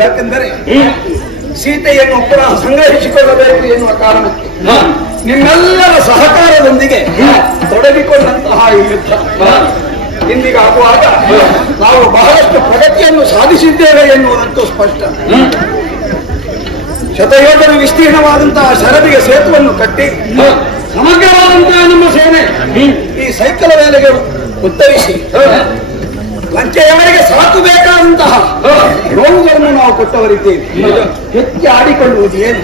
ಯಾಕೆಂದರೆ ಸೀತೆಯನ್ನು ಪುನಃ ಸಂಗ್ರಹಿಸಿಕೊಳ್ಳಬೇಕು ಎನ್ನುವ ಕಾರಣಕ್ಕೆ ನಿಮ್ಮೆಲ್ಲರ ಸಹಕಾರದೊಂದಿಗೆ ತೊಡಗಿಕೊಂಡಂತಹ ಈ ಯುದ್ಧ ಇಂದಿಗಾಗುವಾಗ ನಾವು ಬಹಳಷ್ಟು ಪ್ರಗತಿಯನ್ನು ಸಾಧಿಸಿದ್ದೇವೆ ಎನ್ನುವುದಂತೂ ಸ್ಪಷ್ಟ. ಶತಯೋಜನ ವಿಸ್ತೀರ್ಣವಾದಂತಹ ಶರದಿಗೆ ಸೇತುವನ್ನು ಕಟ್ಟಿ ಸಮಗ್ರವಾದಂತಹ ನಮ್ಮ ಸೇನೆ ಈ ಸೈಕಲ್ ವೇಲೆಗೆ ಉತ್ತರಿಸಿ ಲಂಕೆಯವರೆಗೆ ಸಾಕು ಬೇಕಾದಂತಹ ನೋವುಗಳನ್ನು ನಾವು ಕೊಟ್ಟವರಿದ್ದೇವೆ. ಹೆಚ್ಚು ಆಡಿಕೊಳ್ಳುವುದು ಏನು?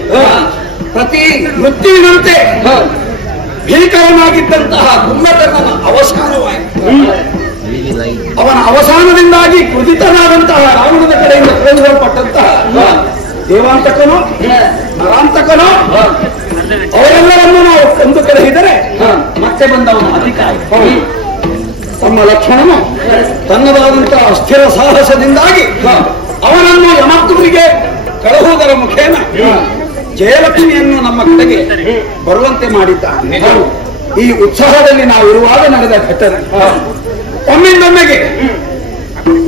ಪ್ರತಿ ಮೃತ್ಯುವಿನಂತೆ ಭೀಕರನಾಗಿದ್ದಂತಹ ಕುಂಭಕರ್ಣನ ಅವಸಾನವಾಯಿತು. ಅವನ ಅವಸಾನದಿಂದಾಗಿ ಕುದಿತನಾದಂತಹ ರಾವಣನ ಕಡೆಯಿಂದ ಕಳುಹಿಸಲ್ಪಟ್ಟಂತಹ ದೇವಾಂತಕನೋ ನರಾಂತಕನೋ ಅವರೆಲ್ಲರನ್ನು ನಾವು ಕೊಂದು ಕಳುಹಿದರೆ ಮತ್ತೆ ಬಂದವನು ಅಧಿಕಾರಿ. ತಮ್ಮ ಲಕ್ಷ್ಮಣನು ತನ್ನದಾದಂತಹ ಅಸ್ಥಿರ ಸಾಹಸದಿಂದಾಗಿ ಅವನನ್ನು ಯಮತ್ತೂರಿಗೆ ಕಳುಹುವುದರ ಮುಖೇನ ಜಯಲಕ್ಷ್ಮಿಯನ್ನು ನಮ್ಮ ಕಡೆಗೆ ಬರುವಂತೆ ಮಾಡಿದ್ದಾನೆ. ಈ ಉತ್ಸಾಹದಲ್ಲಿ ನಾವು ಇರುವಾಗ ನಡೆದ ಘಟನೆ ಒಮ್ಮಿಂದೊಮ್ಮೆಗೆ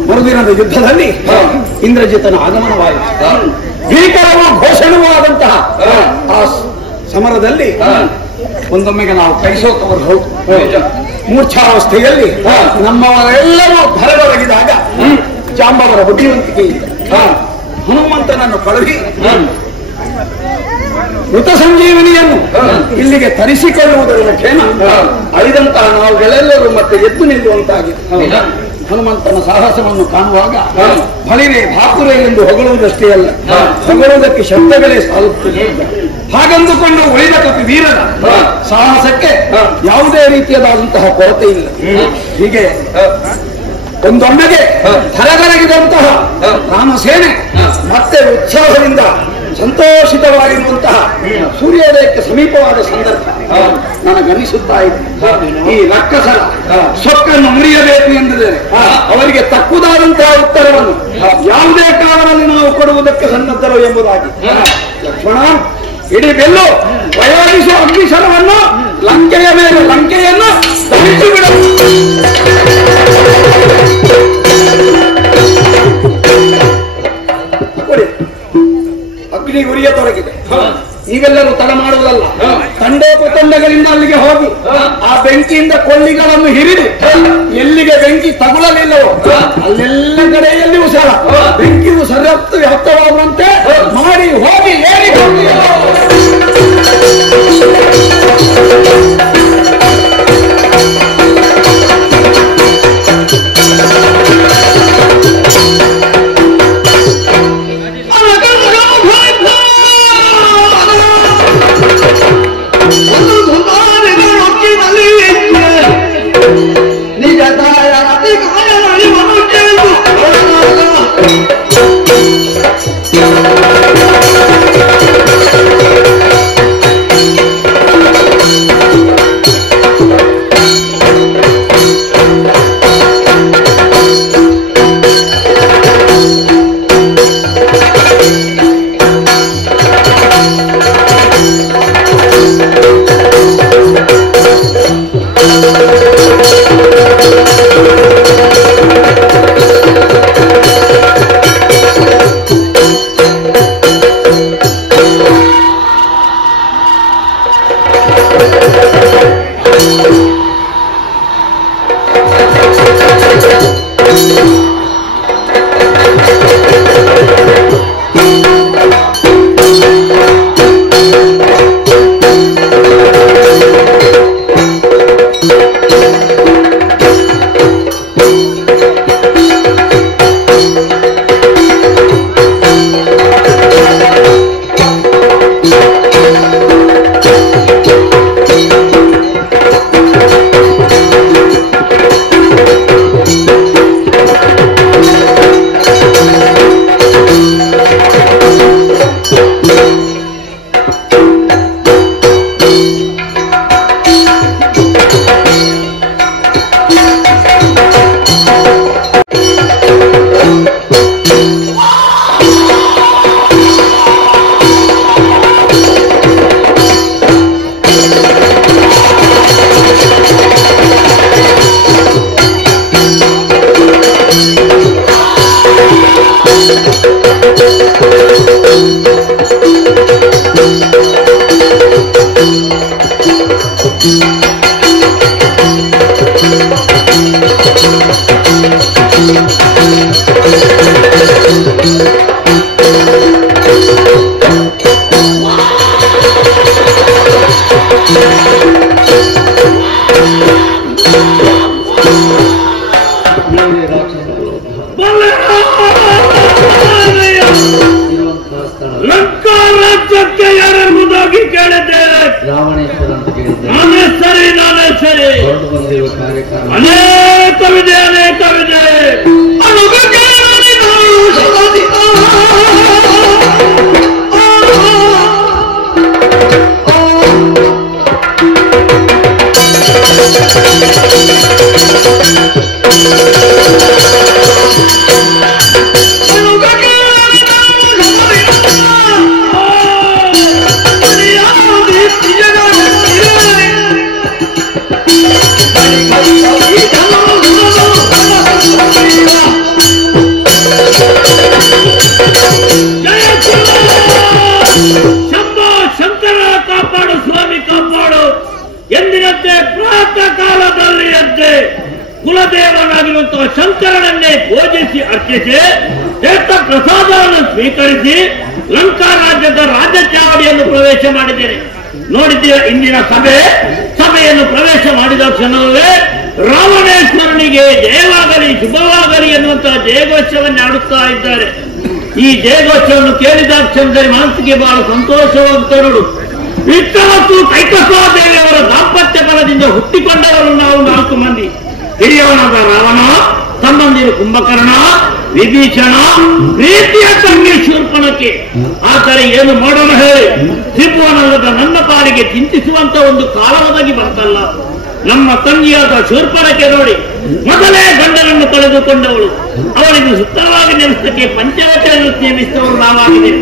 ಮರುದಿನದ ಯುದ್ಧದಲ್ಲಿ ಇಂದ್ರಜಿತನ ಆಗಮನವಾಯಿತು. ಭೀಕರವೂ ಘೋಷಣವಾದಂತಹ ಆ ಸಮರದಲ್ಲಿ ಒಂದೊಮ್ಮೆಗೆ ನಾವು ಕೈಸೋತವರು ಹೌದು. ಮೂರ್ಛಾವಸ್ಥೆಯಲ್ಲಿ ನಮ್ಮವರೆಲ್ಲರೂ ಭರಡೊಳಗಿದಾಗ ಜಾಂಬವರ ಬುದ್ಧಿವಂತಿಕೆಯಿಂದ ಹನುಮಂತನನ್ನು ಕಳುಹಿ ಮೃತ ಸಂಜೀವನಿಯನ್ನು ಇಲ್ಲಿಗೆ ತರಿಸಿಕೊಳ್ಳುವುದರ ಮುಖೇನ ಅಳಿದಂತಹ ನಾವುಗಳೆಲ್ಲರೂ ಮತ್ತೆ ಎದ್ದು ನಿಲ್ಲುವಂತಾಗಿದೆ. ಹನುಮಂತನ ಸಾಹಸವನ್ನು ಕಾಣುವಾಗ ಫಲಿರೆ ಭಾಕುರೆ ಎಂದು ಹೊಗಳುವುದಷ್ಟೇ ಅಲ್ಲ, ಹೊಗಳುವುದಕ್ಕೆ ಶಬ್ದಗಳೇ ಸಾಲುತ್ತದೆ. ಹಾಗೆಂದುಕೊಂಡು ಉಳಿದ ಕಪಿ ವೀರನ ಸಾಹಸಕ್ಕೆ ಯಾವುದೇ ರೀತಿಯಾದಂತಹ ಕೊರತೆ ಇಲ್ಲ. ಹೀಗೆ ಒಂದೊಮ್ಮೆಗೆ ಥರಗರಗಿದಂತಹ ರಾಮಸೇನೆ ಮತ್ತೆ ಉತ್ಸಾಹದಿಂದ ಸಂತೋಷಿತವಾಗಿರುವಂತಹ ಸೂರ್ಯೋದಯಕ್ಕೆ ಸಮೀಪವಾದ ಸಂದರ್ಭ ನನಗನ್ನಿಸುತ್ತಾ ಇದೆ. ಈ ರಕ್ಕಸರ ಸೊಕ್ಕನ್ನು ಮುರಿಯಬೇಕು ಎಂದರೆ ಅವರಿಗೆ ತಕ್ಕುದಾದಂತಹ ಉತ್ತರವನ್ನು ಯಾವುದೇ ಕಾಲದಲ್ಲಿ ನಾವು ಕೊಡುವುದಕ್ಕೆ ಸನ್ನದ್ಧರು ಎಂಬುದಾಗಿ ಲಕ್ಷ್ಮಣ ಇಡೀ ಬೆಲ್ಲು ಪ್ರಯೋಗಿಸುವ ಅಗ್ನಿಶರವನ್ನು ಲಂಕೆಯ ಮೇಲೆ ಲಂಕೆಯನ್ನು ತರಿಸಿ ಬಿಡಲು ಅಗ್ನಿ ಉರಿಯತೊಡಗಿದೆ. ನೀವೆಲ್ಲರೂ ತಡ ಮಾಡುವುದಲ್ಲ, ತಂಡೋಪತಂಡಗಳಿಂದ ಅಲ್ಲಿಗೆ ಹೋಗಿ ಆ ಬೆಂಕಿಯಿಂದ ಕೊಳ್ಳಿಗಳನ್ನು ಹಿರಿದು ಎಲ್ಲಿಗೆ ಬೆಂಕಿ ತಗುಲಲಿಲ್ಲವೋ ಅಲ್ಲೆಲ್ಲ ಕಡೆಯಲ್ಲಿಯೂ ಸಹ ಬೆಂಕಿಯು ಸರ್ವತ್ತು ವ್ಯಾಪ್ತವಾಗುವಂತೆ ಮಾಡಿ ಹೋಗಿ ಏರಿ ಹೋಗಿ ಆಗಿರುವಂತಹ ಶಂಕರನನ್ನೇ ಪೂಜಿಸಿ ಅರ್ಚಿಸಿ ತೀರ್ಥ ಪ್ರಸಾದವನ್ನು ಸ್ವೀಕರಿಸಿ ಲಂಕಾ ರಾಜ್ಯದ ರಾಜಚಾವಡಿಯನ್ನು ಪ್ರವೇಶ ಮಾಡಿದ್ದೇನೆ. ನೋಡಿದ್ದೀರ ಇಂದಿನ ಸಭೆಯನ್ನು ಪ್ರವೇಶ ಮಾಡಿದ ಕ್ಷಣವೇ ರಾವಣೇಶ್ವರನಿಗೆ ಜಯವಾಗಲಿ ಶುಭವಾಗಲಿ ಎನ್ನುವಂತಹ ಜಯಘೋಷವನ್ನು ಆಡುತ್ತಾ ಇದ್ದಾರೆ. ಈ ಜಯಘೋಷವನ್ನು ಕೇಳಿದ ಕ್ಷಣದಲ್ಲಿ ಮನಸ್ಸಿಗೆ ಬಹಳ ಸಂತೋಷವಾಗುತ್ತಾ ನೋಡು. ವಿಕ್ರಮಸ್ಸು ಕೈಕಸ್ವಾದೇವಿಯವರ ದಾಂಪತ್ಯ ಬಲದಿಂದ ಹುಟ್ಟಿಕೊಂಡವರು ನಾವು 4 ಮಂದಿ. ಹಿರಿಯವನಾದ ರಾವಣ, ಸಂಬಂಧಿರು ಕುಂಭಕರ್ಣ, ವಿಭೀಷಣ, ಪ್ರೀತಿಯ ತಂಗಿ ಶೂರ್ಪಣಕ್ಕೆ. ಆದರೆ ಏನು ಮಾಡೋಣ ಹೇಳಿ, ತ್ರಿಭುವನದ ನನ್ನ ಪಾಲಿಗೆ ಚಿಂತಿಸುವಂತ ಒಂದು ಕಾಲ ಒದಗಿ ಬರ್ತಲ್ಲ. ನಮ್ಮ ತಂಗಿಯಾದ ಶೂರ್ಪಣಕ್ಕೆ ನೋಡಿ, ಮೊದಲೇ ಗಂಡನನ್ನು ಕಳೆದುಕೊಂಡವಳು, ಅವಳಿಗೆ ಸುತ್ತವಾಗಿ ನೆಲೆಸಕ್ಕೆ ಪಂಚವಟಿಯನ್ನು ನೇಮಿಸಿದವರು ನಾವಾಗಿದೆ.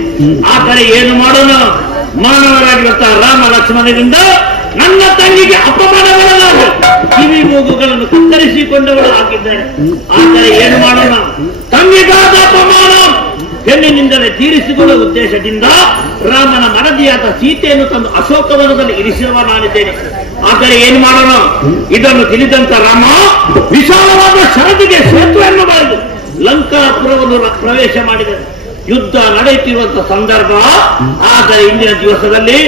ಆದರೆ ಏನು ಮಾಡೋಣ, ಮಾನವರಾಗಿರುವಂತಹ ರಾಮ ಲಕ್ಷ್ಮಣರಿಂದ ನನ್ನ ತಂಗಿಗೆ ಅಪಮಾನಗಳಾಗಿ ಕಿವಿ ಮೂಗುಗಳನ್ನು ಕತ್ತರಿಸಿಕೊಂಡವಳು ಆಗಿದ್ದಾರೆ. ಆದರೆ ಏನು ಮಾಡೋಣ, ತಂಗಿಗಾದ ಅಪಮಾನ ಹೆಣ್ಣಿನಿಂದಲೇ ತೀರಿಸಿಕೊಳ್ಳುವ ಉದ್ದೇಶದಿಂದ ರಾಮನ ಮಡದಿಯಾದ ಸೀತೆಯನ್ನು ತಂದು ಅಶೋಕವನದಲ್ಲಿ ಇರಿಸುವ ನಾನಿದ್ದೇನೆ. ಆದರೆ ಏನು ಮಾಡೋಣ, ಇದನ್ನು ತಿಳಿದಂತ ರಾಮ ವಿಶಾಲವಾದ ಶರದಿಗೆ ಸೇತುವೆಯನ್ನು ಬರೆದು ಲಂಕಾಪುರವನ್ನು ಪ್ರವೇಶ ಮಾಡಿದರು. ಯುದ್ಧ ನಡೆಯುತ್ತಿರುವಂತಹ ಸಂದರ್ಭ. ಆದರೆ ಇಂದಿನ ದಿವಸದಲ್ಲಿ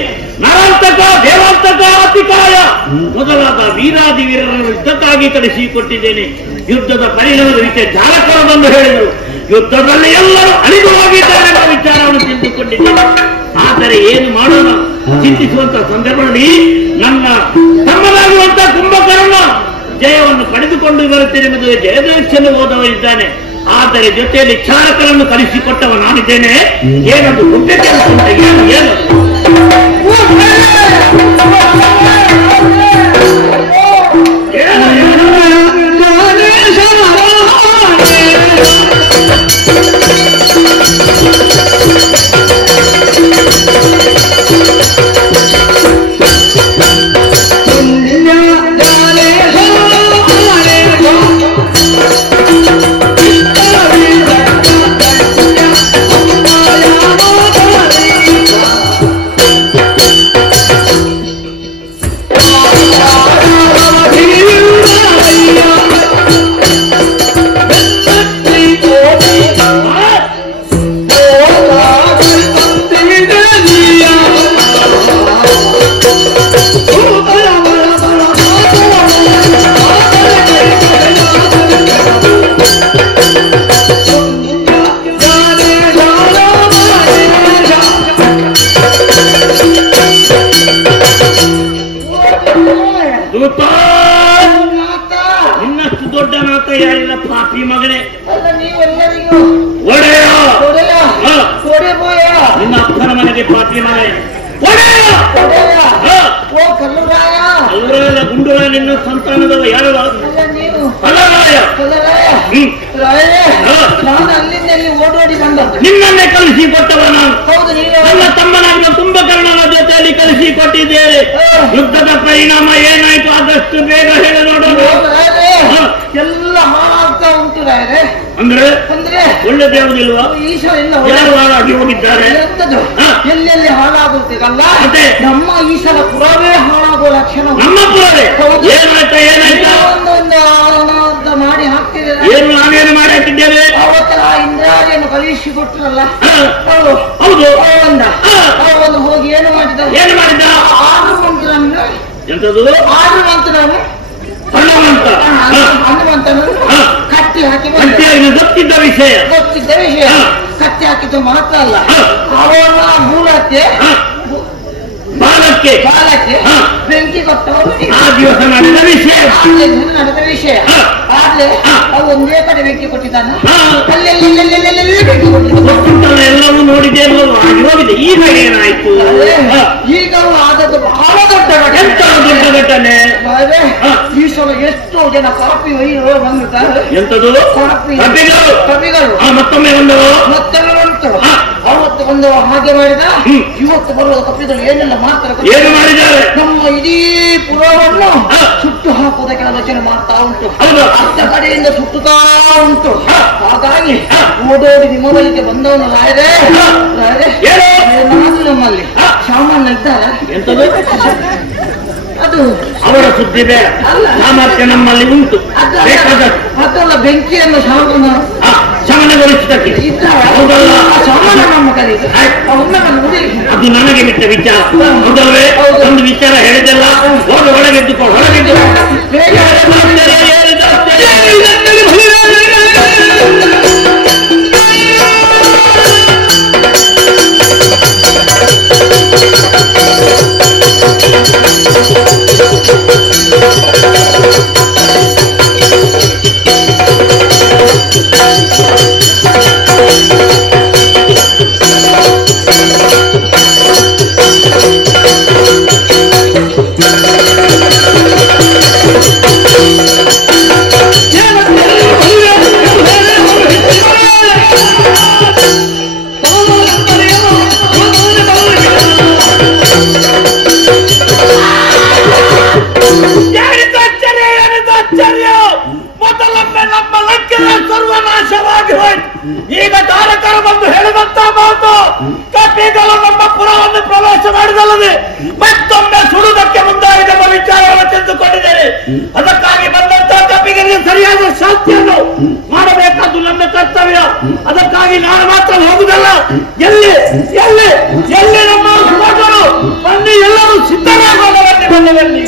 ನರಾಂತಕ, ದೇವಾಂತಕ, ಅತಿಕಾಯ ಮೊದಲಾದ ವೀರಾದಿ ವೀರರನ್ನು ಯುದ್ಧಕ್ಕಾಗಿ ಕಳಿಸಿಕೊಟ್ಟಿದ್ದೇನೆ. ಯುದ್ಧದ ಪರಿಣಾಮದ ರೀತಿಯ ಜಾಲಕರನ್ನು ಹೇಳಿದರು. ಯುದ್ಧದಲ್ಲಿ ಎಲ್ಲರೂ ಅಳಿದು ಹೋಗಿದ್ದಾರೆ ಎಂಬ ವಿಚಾರವನ್ನು ತಿಳಿದುಕೊಂಡಿದ್ದೇನೆ. ಆದರೆ ಏನು ಮಾಡೋಣ, ಚಿಂತಿಸುವಂತಹ ಸಂದರ್ಭದಲ್ಲಿ ನನ್ನ ತಮ್ಮನಾಗುವಂತಹ ಕುಂಭಕರ್ಣ ಜಯವನ್ನು ಪಡೆದುಕೊಂಡು ಬರುತ್ತೇನೆ ಎಂಬುದು ಜಯದೀಕ್ಷನ್ನು ಓದವರಿದ್ದಾನೆ. ಆದರೆ ಜೊತೆಯಲ್ಲಿ ಚಾಲಕರನ್ನು ಕಳಿಸಿಕೊಟ್ಟವ ನಾನಿದ್ದೇನೆ. ಏನದು ಹುದ್ದೆಗೆ ಏನು ನಿನ್ನಷ್ಟು ದೊಡ್ಡ ನಾಥ ಯಾರಿಲ್ಲ ಪಾಪಿ ಮಗನೇ. ಒಡೆಯ ನಿನ್ನ ಅಪ್ಪನ ಮನೆಗೆ ಪಾಪಿ ಮಗನೇ. ಅವರೆಲ್ಲ ಗುಂಡುಗಳ ನಿನ್ನ ಸಂತಾನದವ ಯಾರವ? ಓಡೋಡಿ ಬಂದದ್ದು ನಿನ್ನನ್ನೇ ಕಲಿಸಿ ಕೊಟ್ಟವ ನಾನು. ನನ್ನ ತಮ್ಮನಾಗಿನ ಕುಂಭಕರ್ಣನ ಜೊತೆಯಲ್ಲಿ ಕಲಿಸಿ ಕೊಟ್ಟಿದ್ದೇನೆ. ಯುದ್ಧದ ಪರಿಣಾಮ ಏನಾಯ್ತು ಆದಷ್ಟು ಬೇಗ ಹೇಳಿ ನೋಡೋಣ. ಎಲ್ಲ ಹಾಳಾಗ್ತಾ ಉಂಟು ಅಂದ್ರೆ ಒಳ್ಳೆದೇವುದಿಲ್ವಾ? ಯಾರು ಹಾಳಾಗಿ ಹೋಗಿದ್ದಾರೆ? ಎಲ್ಲೆಲ್ಲಿ ಹಾಳಾಗುತ್ತಿರಲ್ಲ, ನಮ್ಮ ಈಶ್ವರ ಪುರವೇ ಹಾಳಾಗುವ ಲಕ್ಷಣ. ನಮ್ಮ ಪುರವೇ ಏನಾಯ್ತಾ? ಮಾಡಿ ಹಾಕ್ತಿದೆ. ಏನು ನಾನೇನು ಮಾಡಿ ಹಾಕಿದ್ದೇನೆ? ಅವತ್ತರ ಇಂದ್ರಾರಿಯನ್ನು ಕಳಿಸಿಕೊಟ್ರಲ್ಲ, ಹೌದು. ಅವನು ಹೋಗಿ ಏನು ಮಾಡಿದ? ಆರ್ಡರ್ ಮಂತ್ರನ ಎಂತದು? ಆರ್ಡರ್ ಮಂತ್ರನು ಹನುಮಂತನನ್ನು ಕಟ್ಟಿ ಹಾಕಿ ಗೊತ್ತಿದ್ದ ವಿಷಯ ಕಟ್ಟಿ ಹಾಕಿದ್ದು ಮಾತ್ರ ಅಲ್ಲ, ಅವನ ಮೂಲಕ್ಕೆ ಬಾಲಕ್ಕೆ ಬೆಂಕಿ ಕೊಟ್ಟವರು ಆ ದಿವಸ ನಡೆದ ವಿಷಯ. ಆದ್ರೆ ಅವು ಒಂದೇ ಕಡೆ ಬೆಂಕಿ ಕೊಟ್ಟಿದ್ದಾನ, ಅಲ್ಲೆಲ್ಲೆಲ್ಲೆಲ್ಲೆಲ್ಲೆಲ್ಲ ಬೆಂಕಿ ಕೊಟ್ಟಿದ್ದಾನೆ. ಎಲ್ಲವೂ ನೋಡಿದೆ, ಎಲ್ಲವೂ ಆಗಿ ಹೋಗಿದೆ. ಈಗ ಏನಾಯ್ತು? ಈಗ ಆದದ್ದು ಬಹಳ ದೊಡ್ಡ ಎಂತ ದೊಡ್ಡ ಘಟನೆ. ಈ ಸಲ ಎಷ್ಟೋ ಜನ ಕಾಪಿ ವೈರು ಬಂದಿದ್ದಾರೆ. ಎಂತದು? ಕಪಿಗಳು ಮತ್ತೊಮ್ಮೆ ಬಂದವು. ಬಂತು. ಅವತ್ತು ಒಂದು ಹಾಗೆ ಮಾಡಿದ, ಇವತ್ತು ಬರುವ ಕಪಿಗಳು ಏನೆಲ್ಲ ಮಾಡ್ತಾರೆ? ಏನು ಮಾಡಿದ್ದಾರೆ? ನಮ್ಮ ಇಡೀ ಪುರವನ್ನು ಸುಟ್ಟು ಹಾಕುವುದಕ್ಕೆ ಆಲೋಚನೆ ಮಾಡ್ತಾ ಉಂಟು. ಅರ್ಧ ಕಡೆಯಿಂದ ಸುಟ್ಟುತ್ತಾ ಉಂಟು. ಹಾಗಾಗಿ ಓಡೋಡಿ ನಿಮ್ಮ ಬಳಿಗೆ ಬಂದವನು ರಾಯರೇ, ನಾನು ನಮ್ಮಲ್ಲಿ ಸಾಮಾನ್ಯ ಇದ್ದಾರೆ. ಎಂತದು? ಅದು ಅವರ ಸುದ್ದಿ ಬೇಡ. ಸಾಮರ್ಥ್ಯ ನಮ್ಮಲ್ಲಿ ಉಂಟು. ಬೇಕಾದಷ್ಟು ಅದಲ್ಲ ಬೆಂಕಿಯನ್ನು ಶಮನಗೊಳಿಸಿದ್ದಕ್ಕೆ ಶಮನ ನಮ್ಮ ಕಡೆ ಅದು ನನಗೆ ಬಿಟ್ಟ ವಿಚಾರ. ಹೌದಲ್ವೇ? ಒಂದು ವಿಚಾರ ಹೇಳಿದೆಲ್ಲ ಹೋಗಿ ಹೊರಗೆದ್ದುಕೊಂಡು ಹೊರಗೆದ್ದು ಸರ್ವನಾಶವಾಗಿ ಹೋಯ್ತು. ಈಗ ತಾರಕರು ಬಂದು ಹೇಳಿದಂತ ಮಾತು ಕಪಿಗಳು ನಮ್ಮ ಪುರವನ್ನು ಪ್ರವೇಶ ಮಾಡಿದಲ್ಲದೆ ಮತ್ತೊಮ್ಮೆ ಸುಡುವುದಕ್ಕೆ ಮುಂದಾಗಿದ್ದ ವಿಚಾರವನ್ನು ತಿಳಿದುಕೊಂಡಿದ್ದೇನೆ. ಅದಕ್ಕಾಗಿ ಬಂದಂತ ಕಪಿಗಳಿಗೆ ಸರಿಯಾದ ಶಾಸ್ತಿಯನ್ನು ಮಾಡಬೇಕಾದ್ದು ನನ್ನ ಕರ್ತವ್ಯ. ಅದಕ್ಕಾಗಿ ನಾನು ಮಾತ್ರ ಹೋಗುದಲ್ಲ. ಎಲ್ಲಿ ಎಲ್ಲಿ ಎಲ್ಲಿ ನಮ್ಮ ಸುಭಾಷರು ಬನ್ನಿ, ಎಲ್ಲರೂ ಸಿದ್ಧರಾಗೋಣ. ಬನ್ನಿ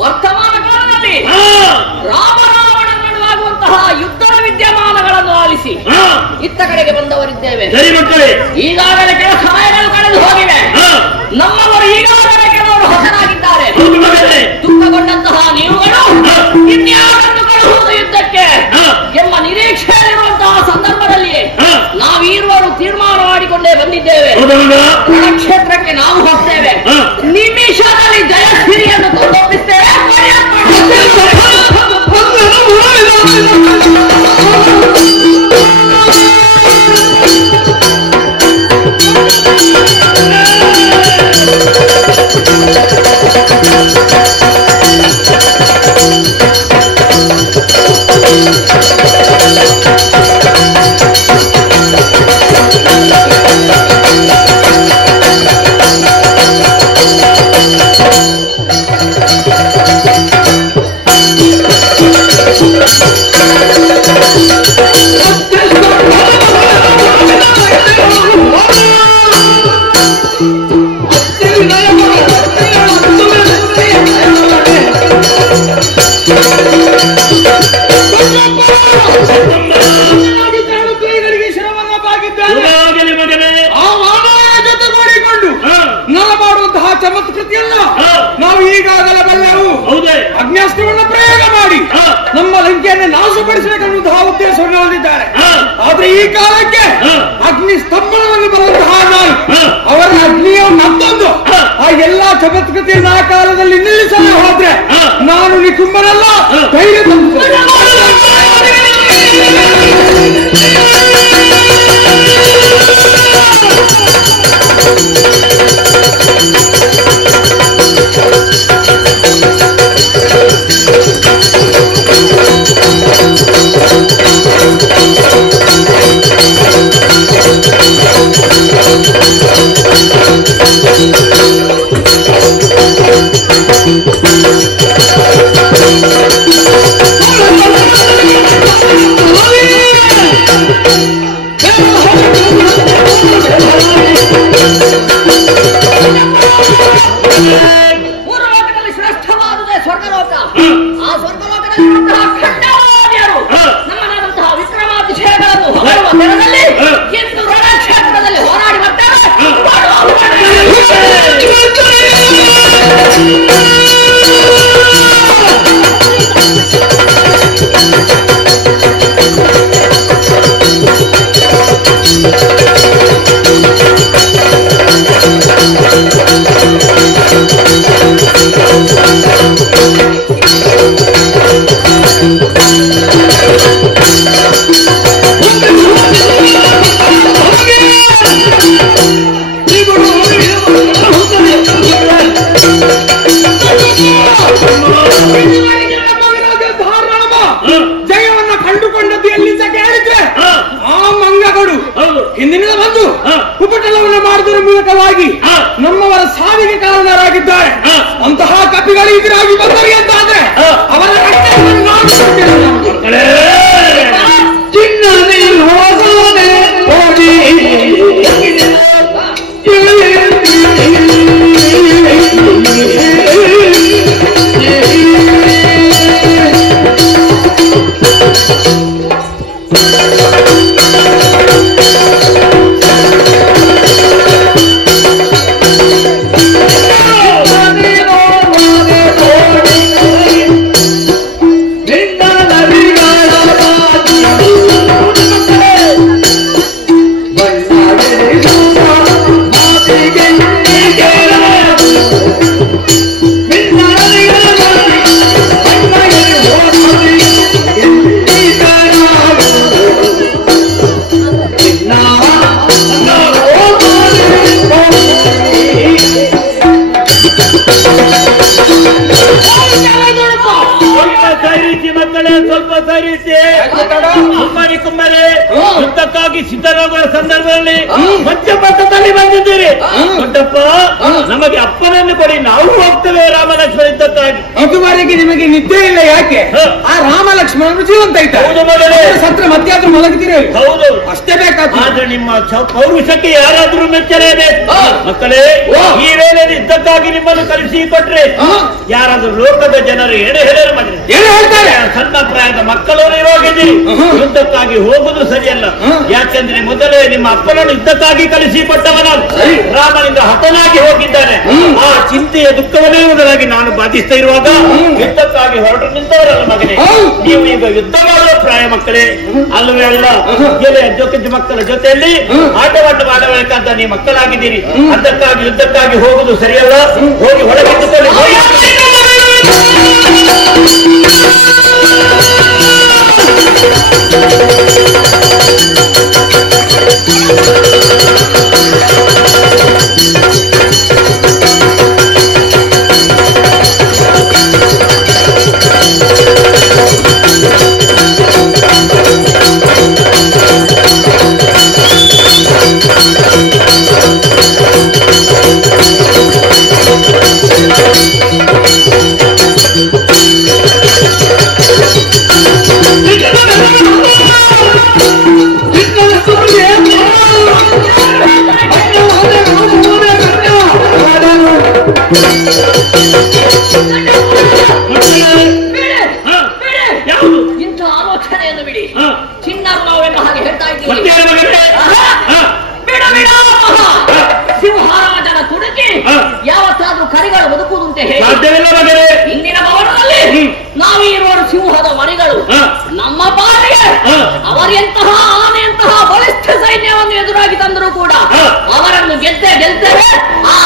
ವರ್ತಮಾನ ಕಾಲದಲ್ಲಿ ರಾಮ ರಾವಣ ನಡುವಾಗುವಂತಹ ಮುಗಿಸಿ ಇತ್ತ ಕಡೆಗೆ ಬಂದವರಿದ್ದೇವೆ. ಸರಿ ಮಕ್ಕಳೇ, ಈಗಾಗಲೇ ಕೆಲ ಸಮಯಗಳು ಕಳೆದು ಹೋಗಿವೆ. ನಮ್ಮವರು ಈಗಾಗಲೇ ಕೆಲವರು ಹೊಸರಾಗಿದ್ದಾರೆ. ದುಃಖಗೊಂಡಂತಹ ನೀವುಗಳು ಇನ್ಯಾರನ್ನು ಕಳುಹುವುದು ಯುದ್ಧಕ್ಕೆ ಎಂಬ ನಿರೀಕ್ಷೆಯಲ್ಲಿರುವಂತಹ ಸಂದರ್ಭದಲ್ಲಿ ನಾವೀರುವರು ತೀರ್ಮಾನ ಮಾಡಿಕೊಂಡೇ ಬಂದಿದ್ದೇವೆ. ರಣಕ್ಷೇತ್ರಕ್ಕೆ ನಾವು ಹೋಗ್ತೇವೆ. ನಿಮಿಷದಲ್ಲಿ ಜಯಶ್ರೀಯನ್ನು ತಂದೊಪ್ಪಿಸ್ತೇವೆ. ನಾವು ಈಗಾಗಲೇ ಬಲ್ಲೆವು. ಅಗ್ನ್ಯಾಸ್ತ್ರವನ್ನು ಪ್ರಯೋಗ ಮಾಡಿ ನಮ್ಮ ಲಂಕೆಯನ್ನು ನಾಶಪಡಿಸಬೇಕೆನ್ನುವಂತಹ ಉದ್ದೇಶವನ್ನು ಹೊಂದಿದ್ದಾರೆ. ಆದ್ರೆ ಈ ಕಾಲಕ್ಕೆ ಅಗ್ನಿ ಸ್ತಂಭನವನ್ನು ಬರುವಂತಹ ನಾನು ಅವರ ಅಗ್ನಿಯ ಮತ್ತೊಂದು ಆ ಎಲ್ಲಾ ಚಮತ್ಕೃತಿಯನ್ನು ಆ ಕಾಲದಲ್ಲಿ ನಿಲ್ಲಿಸಲು ಹೋದ್ರೆ ನಾನು ನಿಕುಂಬನಲ್ಲ. ಧೈರ್ಯ ಪೂರ್ವಲೋಕದಲ್ಲಿ ಶ್ರೇಷ್ಠವಾದುದೇ ಸ್ವರ್ಗಲೋಕ. ಆ ಸ್ವರ್ಗಲೋಕದಲ್ಲಿರುವಂತಹ ಖಂಡಾದಿಯರು ನಮ್ಮನಾದಂತಹ ವಿಕ್ರಮಾತಿಶಯಗಳನ್ನು ಹೊಗಳುವ ದಿನದಲ್ಲಿ ಇಂದು ರಣಕ್ಷೇತ್ರದಲ್ಲಿ ಹೋರಾಡಿ ಬರ್ತಾರೆ. ಜಯವನ್ನ ಕಂಡುಕೊಂಡದ್ದು ಎಲ್ಲಿಂದ ಕೇಳಿದ್ರೆ ಆ ಮಂಗಗಳು ಹಿಂದಿನಿಂದ ಬಂದು ಉಪಟಳವನ್ನು ಮಾಡುವುದರ ಮೂಲಕವಾಗಿ ನಮ್ಮವರ ಸಾವಿಗೆ ಕಾರಣರಾಗಿದ್ದಾರೆ. ಅಂತಹ ಕಪಿಗಳು ಎದುರಾಗಿ ಬಂದರು ಅಂತಾದ್ರೆ ಅವರ ಯುದ್ಧಕ್ಕಾಗಿ ಸಿದ್ಧರಾಗುವ ಸಂದರ್ಭದಲ್ಲಿ ಮಧ್ಯಪಥದಲ್ಲಿ ಬಂದಿದ್ದೀರಿ. ದೊಡ್ಡಪ್ಪ, ನಮಗೆ ಅಪ್ಪನನ್ನು ಕೊಡಿ, ನಾವು ಹೋಗ್ತೇವೆ. ಹೋಗ್ತೇವೆ ರಾಮ ಲಕ್ಷ್ಮಣ ಇದ್ದಕ್ಕಾಗಿ. ಇದುವರೆಗೆ ನಿಮಗೆ ನಿದ್ದೆ ಇಲ್ಲ ಯಾಕೆ? ಆ ರಾಮ ಲಕ್ಷ್ಮಣರು ಜೀವಂತ ಇದ್ದಾರೆ. ಹೌದು ಮಗನೇ. ಸತ್ರ ಮತ್ಯಾದ್ರೂ ಮಲಗಿದ್ದೀರಿ? ಹೌದು. ಅಷ್ಟೇ ಬೇಕಾದ್ರೆ. ಆದ್ರೆ ನಿಮ್ಮ ಪೌರುಷಕ್ಕೆ ಯಾರಾದ್ರೂ ಮೆಚ್ಚಲೇಬೇಕು ಮಕ್ಕಳೇ. ಈ ವೇಳೆ ಇದ್ದಕ್ಕಾಗಿ ನಿಮ್ಮನ್ನು ಕಲಿಸಿ ಕೊಟ್ರೆ ಯಾರಾದ್ರೂ ಲೋಕದ ಜನರು ಎಡೆ ಹೆಡೆರು ಮಾಡಿದ್ರೆ ಏನು ಹೇಳ್ತಾರೆ? ಸಣ್ಣ ಪ್ರಾಯದ ಮಕ್ಕಳು ಇವಾಗಿದ್ದೀರಿ, ಯುದ್ಧಕ್ಕಾಗಿ ಹೋಗುದು ಸರಿಯಲ್ಲ. ಯಾಕೆಂದ್ರೆ ಮೊದಲೇ ನಿಮ್ಮ ಅಪ್ಪನನ್ನು ಯುದ್ಧಕ್ಕಾಗಿ ಕಲಿಸಿ ಕೊಟ್ಟವನ ರಾಮನಿಂದ ಹತನಾಗಿ ಹೋಗಿದ್ದಾನೆ. ಆ ಚಿಂತೆಯ ದುಃಖವನ್ನೇ ಮೊದಲಾಗಿ ನಾನು ಬಾಧಿಸ್ತಾ ಇರುವಾಗ ಯುದ್ಧಕ್ಕಾಗಿ ಹೊರಟು ನಿಂತವರಲ್ಲ ಮಗನೇ. ನೀವು ಈಗ ಯುದ್ಧ ಮಾಡುವ ಪ್ರಾಯ ಮಕ್ಕಳೇ ಅಲ್ಲವೇ ಅಲ್ಲ? ಜೊತೆ ಮಕ್ಕಳ ಜೊತೆಯಲ್ಲಿ ಆಟವಾಟ ಮಾಡಬೇಕಂತ ನೀವು ಮಕ್ಕಳಾಗಿದ್ದೀರಿ. ಅದಕ್ಕಾಗಿ ಯುದ್ಧಕ್ಕಾಗಿ ಹೋಗುದು ಸರಿಯಲ್ಲ. ಹೋಗಿ ಹೊರಗಿಟ್ಟುಕೊಳ್ಳಿ. ಇಂಥ ಆಲೋಚನೆಯನ್ನು ಬಿಡಿ. ಚಿಣ್ಣರು ನಾವೆಲ್ಲ ಹಾಗೆ ಹೇಳ್ತಾ ಇದ್ದೀವಿ. ಸಿಂಹಾರಾಜನ ತುಡುಕಿ ಯಾವತ್ತಾದ್ರೂ ಕರಿಗಳು ಬದುಕುವುದುಂಟೆ? ಇಂದಿನ ಭವನದಲ್ಲಿ ನಾವಿರುವರು ಸಿಂಹದ ಮರಿಗಳು. ನಮ್ಮ ಪಾಲಿಗೆ ಅವರೆಂತಹ ಆನೆಯಂತಹ ಬಲಿಷ್ಠ ಸೈನ್ಯವನ್ನು ಎದುರಾಗಿ ತಂದರೂ ಕೂಡ ಅವರನ್ನು ಗೆಲ್ತೇವೆ. ಆ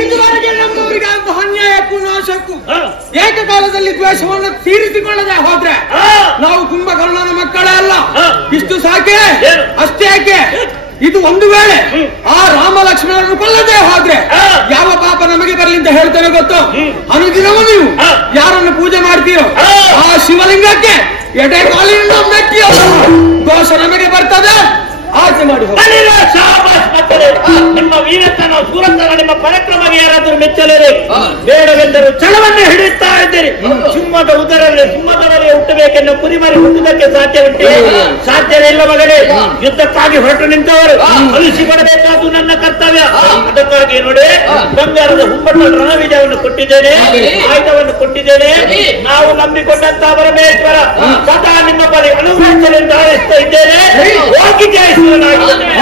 ಇದುವರೆಗೆ ನಮ್ಮವರಿಗೆ ಅಂತ ಅನ್ಯಾಯಕ್ಕೂ ನಾಶಕ್ಕೂ ಏಕಕಾಲದಲ್ಲಿ ದ್ವೇಷವನ್ನು ತೀರಿಸಿಕೊಳ್ಳದೆ ಹೋದ್ರೆ ನಾವು ಕುಂಭಕರ್ಣನ ಮಕ್ಕಳೇ ಅಲ್ಲ. ಇಷ್ಟು ಸಾಕೆ? ಅಷ್ಟೇ ಯಾಕೆ? ಇದು ಒಂದು ವೇಳೆ ಆ ರಾಮ ಲಕ್ಷ್ಮಣರನ್ನು ಕೊಲ್ಲದೆ ಹೋದ್ರೆ ಯಾವ ಪಾಪ ನಮಗೆ ಬರಲಿ ಅಂತ ಹೇಳ್ತೇನೆ ಗೊತ್ತು? ಅನುದಿನವೂ ನೀವು ಯಾರನ್ನು ಪೂಜೆ ಮಾಡ್ತೀರೋ ಆ ಶಿವಲಿಂಗಕ್ಕೆ ಎಡೆ ಕಾಲಿನಿಂದ ಮೆಟ್ಟಿಯ ದೋಷ ನಮಗೆ ಬರ್ತದೆ. ಆಚೆ ಮಾಡಿ ನಿಮ್ಮ ವೀರತನ ಸೂರತನ ನಿಮ್ಮ ಪರಾಕ್ರಮಗೆ ಯಾರಾದರೂ ಮೆಚ್ಚಲೇರಿ? ಬೇಡವೆಂದರು ಛಲವನ್ನೇ ಹಿಡಿಯುತ್ತಾ ಇದ್ದೀರಿ. ಸಿಂಹದ ಉದರಲ್ಲಿ ಸಿಂಹದವರೇ ಹುಟ್ಟಬೇಕೆನ್ನು ಕುರಿಮರಿ ಹುಟ್ಟುವುದಕ್ಕೆ ಸಾಧ್ಯ ಉಂಟೆ? ಸಾಧ್ಯವೇ ಇಲ್ಲ ಮಗನೇ. ಯುದ್ಧಕ್ಕಾಗಿ ಹೊರಟು ನಿಂತವರು ಕಲಿಸಿಕೊಡಬೇಕಾದ್ದು ನನ್ನ ಕರ್ತವ್ಯ. ಅದಕ್ಕಾಗಿ ನೋಡಿ, ಬಂಗಾರದ ಹುಂಬಟ್ಟ ರಣವಿಜಯವನ್ನು ಕೊಟ್ಟಿದ್ದೇನೆ, ಆಯುಧವನ್ನು ಕೊಟ್ಟಿದ್ದೇನೆ. ನಾವು ನಂಬಿಕೊಂಡಂತ ಪರಮೇಶ್ವರ ಸದಾ ನಿಮ್ಮ ಬಳಿ ಅನುಗ್ರಹಿಸಲೆಂದು ಆರಿಸ್ತಾ ಇದ್ದೇನೆ. ಹೋಗಿ ಜಯಿಸುವನಾಗಿದ್ದೇನೆ.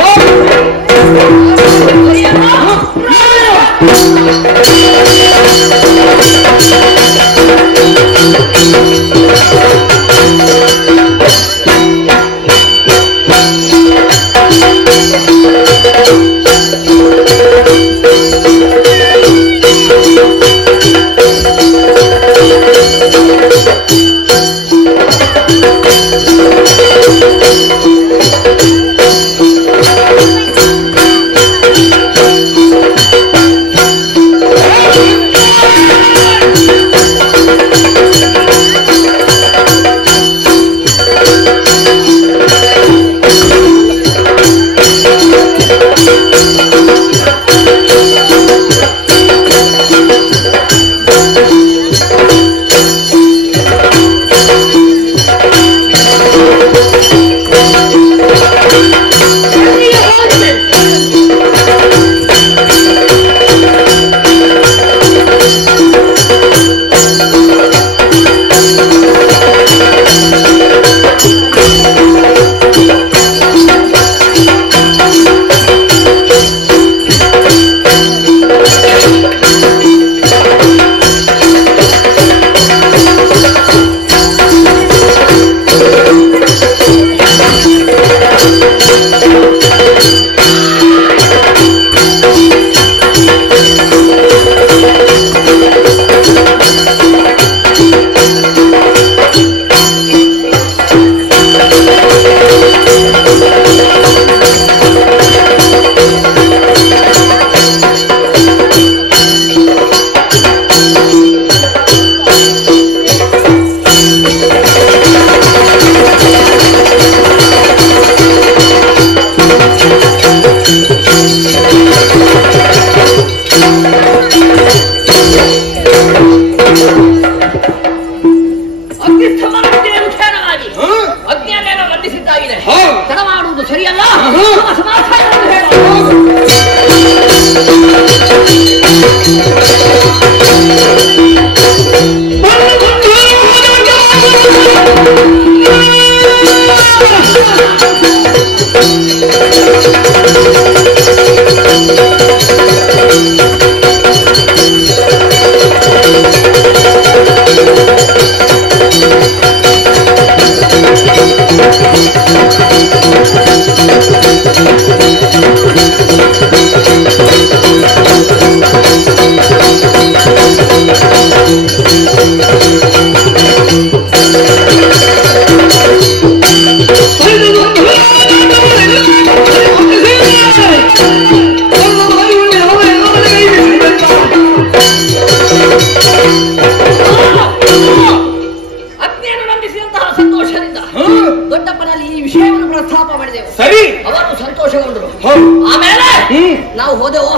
ನಾವು ಹೋದೆವು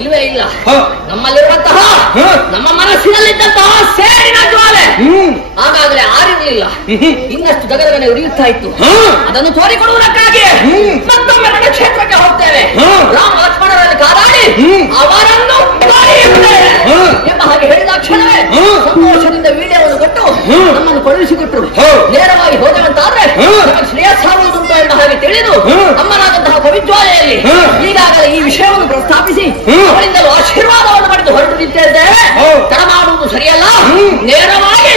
ಇಲ್ವೇ ಇಲ್ಲ. ನಮ್ಮಲ್ಲಿರುವಂತಹ ನಮ್ಮ ಮನಸ್ಸಿನಲ್ಲಿದ್ದಂತಹ ಸೇರಿನ ಜ್ವಾಲೆ ಆಗಾಗಲೇ ಆರಿರಲಿಲ್ಲ. ಇನ್ನಷ್ಟು ಗಗನಗನೆ ಉರಿಯುತ್ತಾ ಇತ್ತು. ಅದನ್ನು ತೋರಿಕೊಡುವುದಕ್ಕಾಗಿ ಮತ್ತೊಮ್ಮೆ ರಣಕ್ಷೇತ್ರಕ್ಕೆ ಹೋಗ್ತೇವೆ. ರಾಮ ಲಕ್ಷ್ಮಣರಲ್ಲಿ ಕಾದಾಡಿ ಅವರನ್ನು ಎಂಬ ಹಾಗೆ ಹೇಳಿದ ಕ್ಷಣವೇ ಸಂತೋಷದಿಂದ ವಿಡಿಯೋವನ್ನು ಕೊಟ್ಟು ನಮ್ಮನ್ನು ಕಳುಹಿಸಿಕೊಟ್ಟರು. ನೇರವಾಗಿ ಹೋದೆವಂತಾದ್ರೆ ಶ್ರೇಯಸ್ಸಾಗುವುದುಂಟು ಎಂಬ ಹಾಗೆ ತಿಳಿದು ಅಮ್ಮನಾದಂತಹ ಪವಿಜ್ವಾಲೆಯಲ್ಲಿ ಈಗಾಗಲೇ ಈ ವಿಷಯವನ್ನು ಪ್ರಸ್ತಾಪಿಸಿ ಅವರಿಂದಲೂ ಆಶೀರ್ವಾದವನ್ನು ಪಡೆದು ಹೊರಟು ನಿಂತಿದ್ದೇವೆ. ತಡ ಮಾಡುವುದು ಸರಿಯಲ್ಲ. ನೇರವಾಗಿ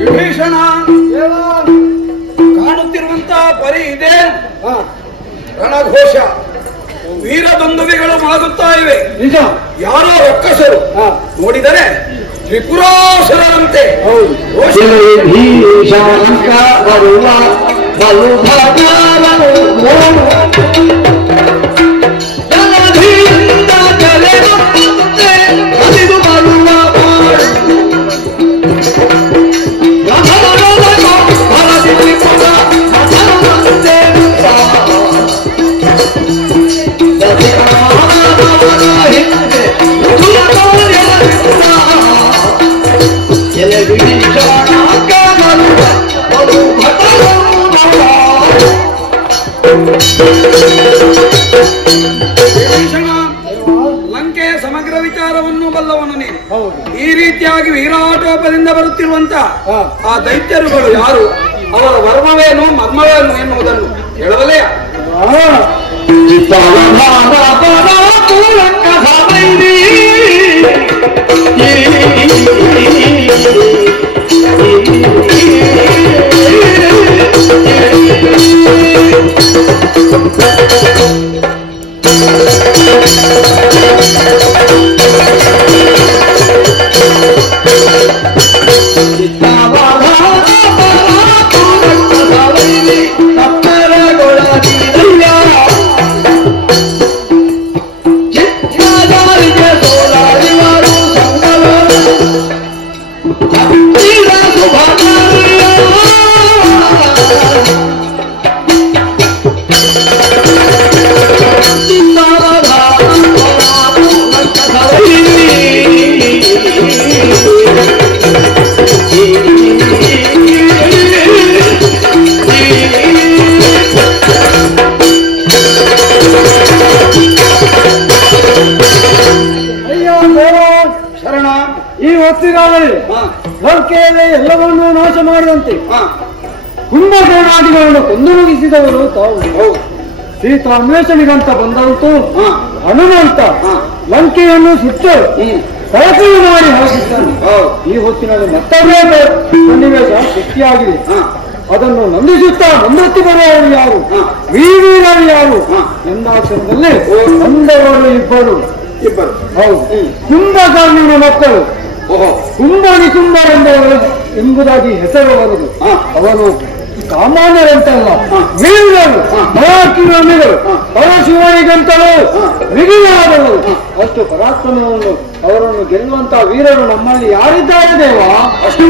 ವಿಭೀಷಣ ಕಾಣುತ್ತಿರುವಂತಹ ಪರಿ ಇದೆ. ರಣಘೋಷ ವೀರದಂದುವಿಗಳು ಮಾಗುತ್ತಾ ಇವೆ. ನಿಜ, ಯಾರೋ ರಕ್ಕಸರು ನೋಡಿದರೆ ತ್ರಿಪುರಾಸುರರಂತೆ. ಲಂಕೆಯ ಸಮಗ್ರ ವಿಚಾರವನ್ನು ಬಲ್ಲವನು ನೀನು. ಈ ರೀತಿಯಾಗಿ ವೀರಾಟೋಪದಿಂದ ಬರುತ್ತಿರುವಂತ ಆ ದೈತ್ಯರುಗಳು ಯಾರು, ಅವರ ವರ್ಮವೇನು ಮರ್ಮವೇನು ಎನ್ನುವುದನ್ನು ಹೇಳಬಲ್ಲೆಯ? ಮಾಡಿದಂತೆ ಕುಂಭಕರ್ಣಾದಿಗಳನ್ನು ಕೊಂದು ಮುಗಿಸಿದವರು ತಾವು. ಸೀತಾನ್ವೇಷಣಿಗಂತ ಬಂದಂತೂ ಹನುಮಂತ ಲಂಕೆಯನ್ನು ಸುಟ್ಟು ಕಳಕಲು ಮಾಡಿ ಹಾಕಿದ್ದಾನೆ. ಈ ಹೊತ್ತಿನಲ್ಲಿ ಮತ್ತೊಮ್ಮೆ ಸನ್ನಿವೇಶ ಸೃಷ್ಟಿಯಾಗಿದೆ. ಅದನ್ನು ನಂದಿಸುತ್ತಾ ಮುಂದಕ್ಕೆ ಬರುವವರು ಯಾರು, ವೀರರು ಯಾರು ಎಂದಾಕ್ಷರದಲ್ಲಿ ಬಂದವರು ಇಬ್ಬರು. ಹೌದು, ಕುಂಭಕರ್ಣನ ಮಕ್ಕಳು ಕುಂಭ ನಿಕುಂಭ ಎಂಬುದಾಗಿ ಹೆಸರು ಬರುವುದು. ಅವನು ಸಾಮಾನ್ಯರಂತಲ್ಲ, ವೀರರು, ಪರಾಕ್ರಮಿಗಳು, ಪರಶಿವನಿಗಂತಲೂ ಮಿಗಿಲಾದವರು. ಅಷ್ಟು ಪರಾಕ್ರಮವನ್ನು ಅವರನ್ನು ಗೆಲ್ಲುವಂತ ವೀರರು ನಮ್ಮಲ್ಲಿ ಯಾರಿದ್ದಾರೆ ದೇವ? ಅಷ್ಟು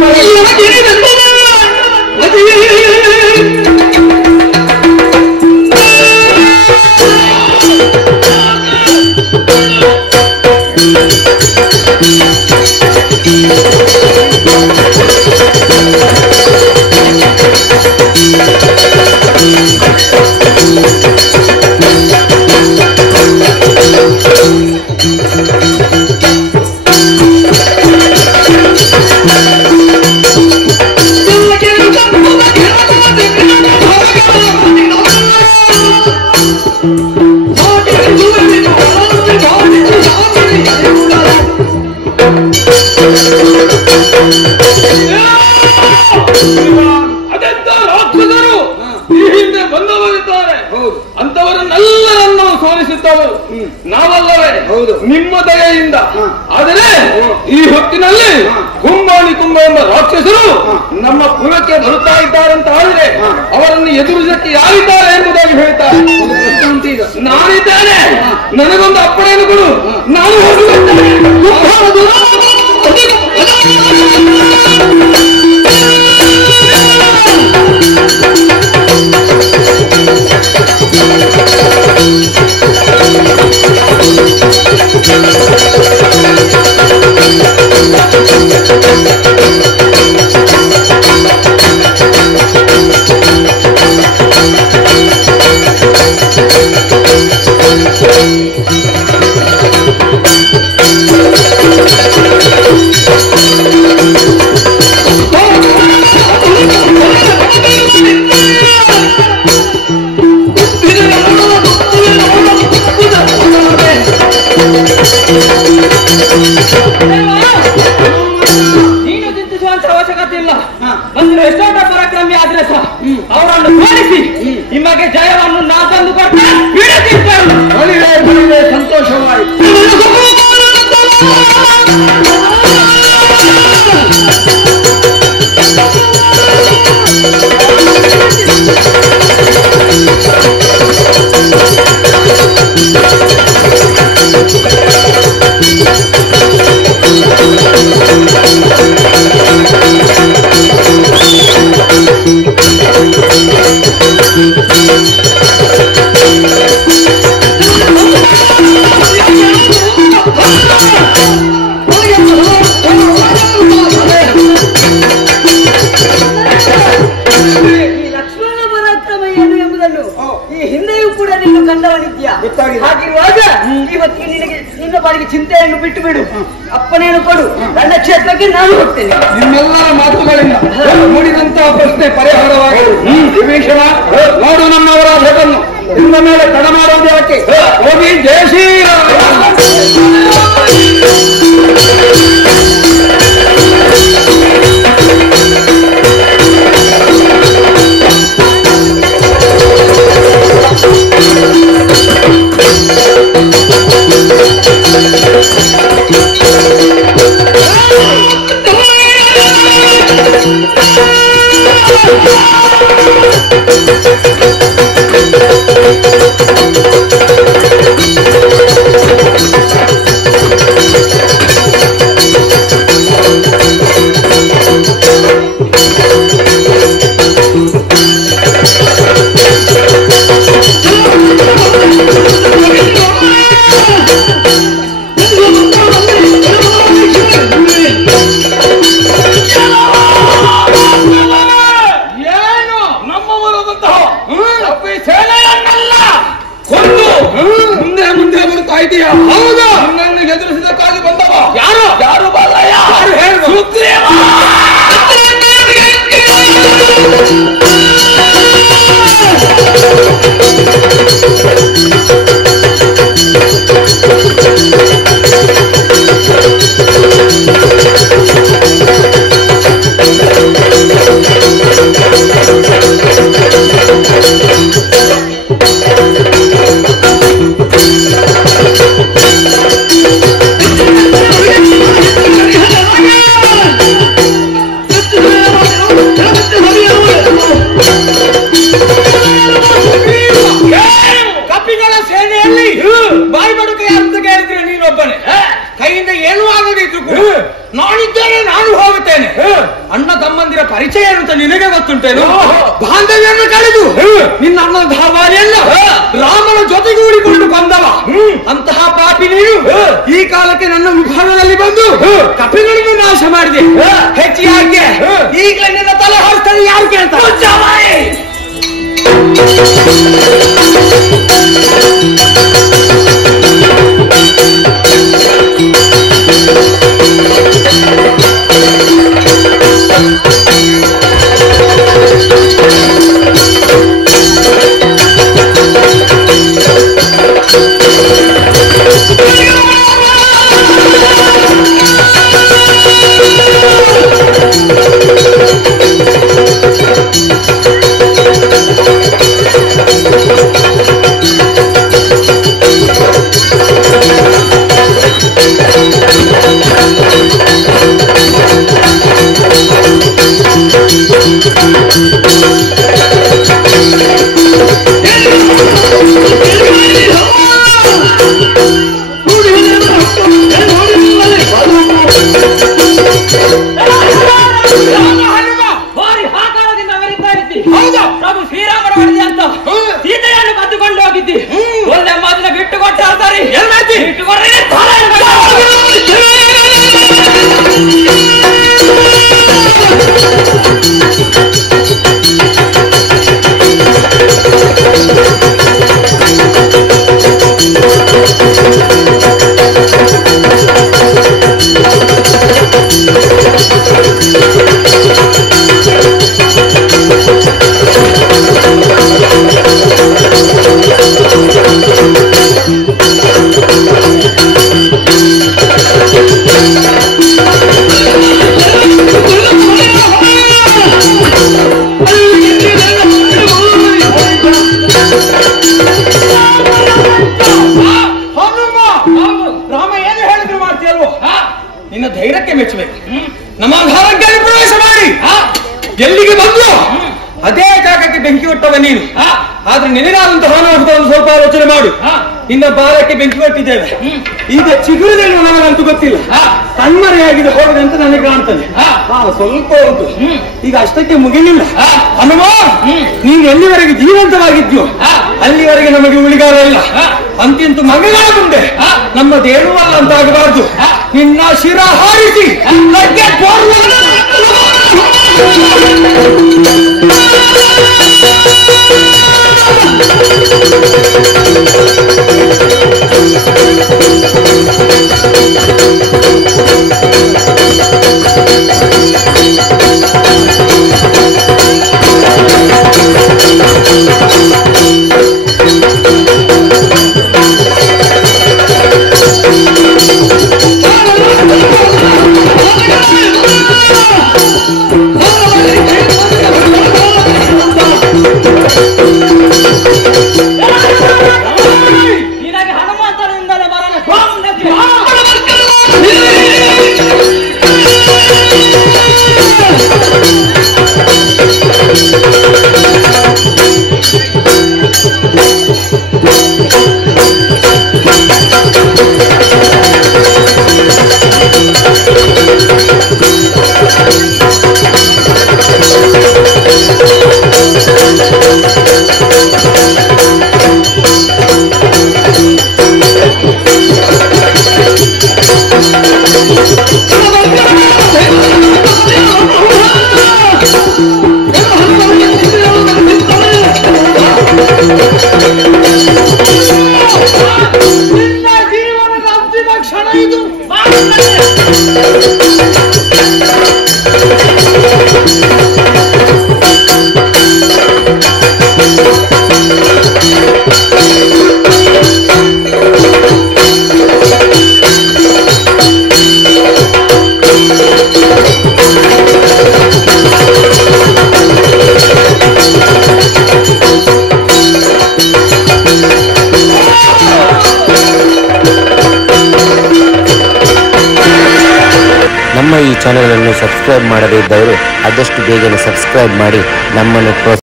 ಅದೆಂತ ರಾಕ್ಷಸರು ಈ ಹಿಂದೆ ಬಂದವರಿದ್ದಾರೆ. ಅಂತವರನ್ನೆಲ್ಲರನ್ನು ಸೋಲಿಸುತ್ತವರು ನಾವಲ್ಲವೇ? ನಿಮ್ಮ ದಯೆಯಿಂದ. ಆದರೆ ಈ ಹೊತ್ತಿನಲ್ಲಿ ಕುಂಭಾಣಿ ಕುಂಭ ಎಂಬ ರಾಕ್ಷಸರು ನಮ್ಮ ಪುರಕ್ಕೆ ಬರುತ್ತಾ ಇದ್ದಾರಂತ ಆದರೆ ಅವರನ್ನು ಎದುರಿಸಕ್ಕೆ ಯಾರಿದ್ದಾರೆ ಎಂಬುದಾಗಿ ಹೇಳ್ತಾರೆ. ನಾನಿದ್ದೇನೆ, ನನಗೊಂದು ಅಪ್ಪಣೆಯನ್ನು ಕೊಡು, ನಾನು ಹೋಗುತ್ತೇನೆ. ನೀನು ಚಿಂತಿಸುವಂತ ಅವಶ್ಯಕತೆ ಇಲ್ಲ. ಬಂದಿರೋ ಎಷ್ಟೊಂದ ಪರಾಕ್ರಮಿ ಆದ್ರೆ ಸಹ ಅವರನ್ನು ಸೋಲಿಸಿ ನಿಮಗೆ ಜಯವನ್ನು ನಾ ತಂದು ಕೊಡ್ತೇನೆ. ಸಂತೋಷವಾಯಿತು. ಹಾಗಿರುವಾಗ ಇವತ್ತಿಗೆ ನಿನಗೆ ನಿನ್ನ ಬಾಳಿಗೆ ಚಿಂತೆಯನ್ನು ಬಿಟ್ಟು ಬಿಡು, ಅಪ್ಪನೇನು ಕೊಡು, ನನ್ನ ಕ್ಷೇತ್ರಕ್ಕೆ ನಾನು ಹೋಗ್ತೇನೆ. ನಿಮ್ಮೆಲ್ಲರ ಮಾತುಗಳಿಂದ ಮೂಡಿದಂತಹ ಪ್ರಶ್ನೆ ಪರಿಹಾರವಾಗಿದೆ. ವಿಭೀಷಣ, ನೋಡು ನಮ್ಮವರ ಭೇದನ್ನು ಇನ್ನ ಮೇಲೆ ತಡ ಮಾಡೋದು ಯಾಕೆ? ಹೋಗಿ ಜಯ ಶ್ರೀರಾಮ. ಹೌದು, ನಿನ್ನನ್ನು ಎದುರಿಸಿದಕ್ಕಾಗಿ ಬಂದವ ಯಾರು? ಯಾರು ಬಾಲಯ್ಯ? ಯಾರು ಹೇಳು? ಸುಗ್ರೀವ. ಕೈಯಿಂದ ಏನೂ ಆಗದಿದ್ರು ಕೂಡ ನಾನಿದ್ದೇನೆ, ನಾನು ಹೋಗುತ್ತೇನೆ. ಅಣ್ಣ ತಮ್ಮಂದಿರ ಪರಿಚಯ ಅಂತ ನಿನಗೆ ಗೊತ್ತುಂಟೇನು? ಬಾಂಧವ್ಯವನ್ನು ಕಳೆದು ನಿನ್ನ ಅಣ್ಣನ ಧಾವಾರಿಯನ್ನ ರಾಮನ ಜೊತೆಗೂಡಿಕೊಂಡು ಬಂದವ ಅಂತಹ ಪಾಪಿ ನೀನು ಈ ಕಾಲಕ್ಕೆ ನನ್ನ ವಿಭಾಗದಲ್ಲಿ ಬಂದು ಕಪಿಗಳನ್ನು ನಾಶ ಮಾಡಿದೆ. ಹೆಚ್ಚಿಗೆ ಈಗಲೇ ನಿನ್ನ ತಲೆ ಹೊರಸ್ತದೆ ಯಾರು ಕೇಳ್ತಾರೆ? ಪ್ರಭು ಶ್ರೀರಾಮನ ಮಾಡಿದೆ ಅಂತ ಸೀತೆಯನ್ನು ಕದ್ದುಕೊಂಡು ಹೋಗಿದ್ದಿ. ಒಳ್ಳೆ ಮಾತಿನ ಬಿಟ್ಟು ಕೊಟ್ಟ ಸರಿ ಬಿಟ್ಟು ರಾಮ ಏನು ಹೇಳಿದ್ರು ಮಾಡ್ತೀಯಲ್ವ? ನಿನ್ನ ಧೈರ್ಯಕ್ಕೆ ಮೆಚ್ಚಬೇಕು. ನಮ್ಮ ಭಾರತದಲ್ಲಿ ಪ್ರವೇಶ ಮಾಡಿ ಎಲ್ಲಿಗೆ ಬಂದು ಅದೇ ಜಾಗಕ್ಕೆ ಬೆಂಕಿ ಕೊಟ್ಟವ ನೀನು. ಆದ್ರೆ ನಿನಗಾದಂತಹ ಅನಾಹುತವನ್ನು ಸ್ವಲ್ಪ ಆಲೋಚನೆ ಮಾಡು. ನಿನ್ನ ಬಾಲಕ್ಕೆ ಬೆಂಕಿ ಕೊಟ್ಟಿದ್ದೇವೆ, ಈಗ ಚಿಗುರದಲ್ಲಿ ನನಗಂತೂ ಗೊತ್ತಿಲ್ಲ, ಕಣ್ಮರೆಯಾಗಿದೆ ಹೋಗಿದೆ ಅಂತ ನನಗೆ ಕಾಣ್ತದೆ. ಸ್ವಲ್ಪ ಉಂಟು, ಈಗ ಅಷ್ಟಕ್ಕೆ ಮುಗಿಲಿಲ್ಲ. ಹನುಮ, ನೀನು ಎಲ್ಲಿವರೆಗೆ ಜೀವಂತವಾಗಿದ್ಯೋ ಅಲ್ಲಿವರೆಗೆ ನಮಗೆ ಉಳಿಗಾರ ಇಲ್ಲ. ಅಂತಿಂತು ಮಗಳ ಮುಂದೆ ನಮ್ಮ ದೇವಲ್ಲ ಅಂತ ಆಗಬಾರ್ದು. ನಿನ್ನ ಶಿರ ಹಾರಿಸಿ ನಿನಗೆ ಹನುಮಂತನಿಂದಲೇ ಬರಲು ಜೀವನದ ಅಂತಿಮ ಕ್ಷಣ ಇದು. ನಮ್ಮ ಈ ಚಾನೆಲ್ ಅನ್ನು ಸಬ್ಸ್ಕ್ರೈಬ್ ಮಾಡದೇ ಇದ್ದವರು ಆದಷ್ಟು ಬೇಗನೆ ಸಬ್ಸ್ಕ್ರೈಬ್ ಮಾಡಿ ನಮ್ಮನ್ನು